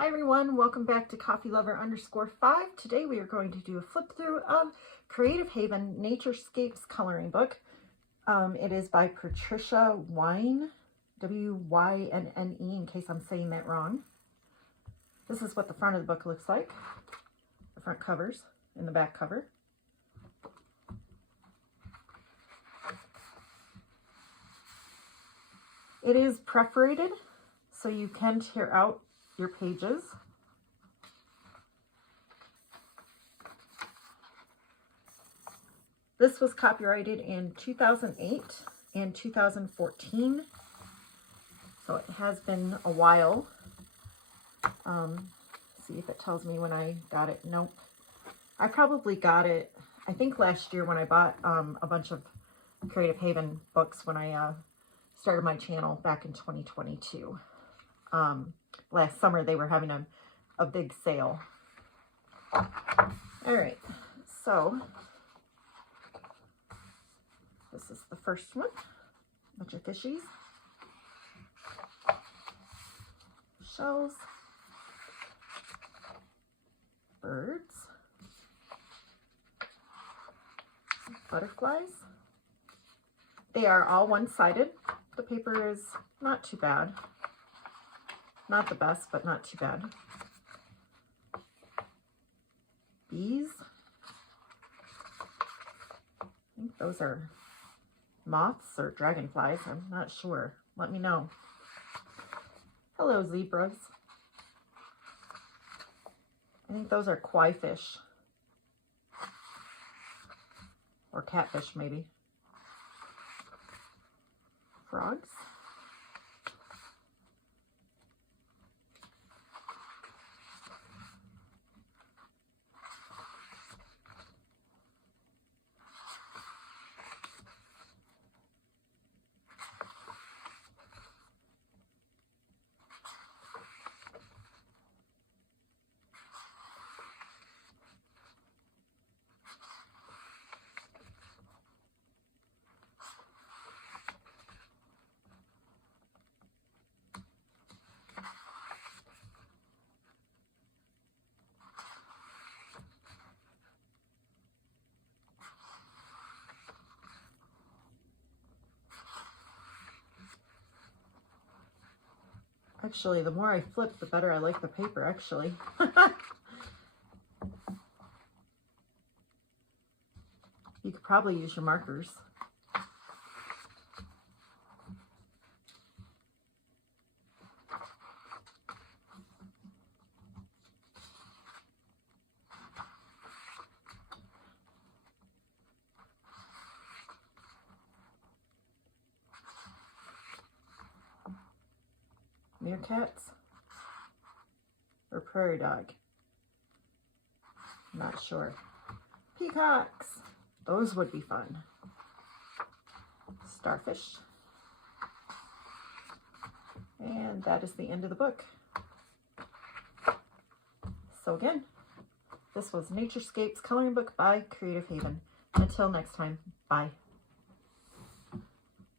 Hi everyone, welcome back to Coffee Lover _5. Today we are going to do a flip through of Creative Haven Naturescapes coloring book. It is by Patricia Wynne, W-Y-N-N-E, in case I'm saying that wrong. This is what the front of the book looks like. The front covers and the back cover. It is perforated, so you can tear out your pages. This was copyrighted in 2008 and 2014, so it has been a while. See if it tells me when I got it. Nope. I probably got it, I think last year when I bought a bunch of Creative Haven books when I started my channel back in 2022. Last summer they were having a big sale. All right, so this is the first one. Bunch of fishies, shells, birds, butterflies. They are all one-sided. The paper is not too bad. Not the best, but not too bad. Bees. I think those are moths or dragonflies. I'm not sure. Let me know. Hello, zebras. I think those are koi fish. Or catfish, maybe. Frogs. Actually, the more I flip, the better I like the paper, actually. You could probably use your markers. Meerkats or prairie dog? Not sure. Peacocks. Those would be fun. Starfish. And that is the end of the book. So again, this was Naturescapes coloring book by Creative Haven. Until next time, bye.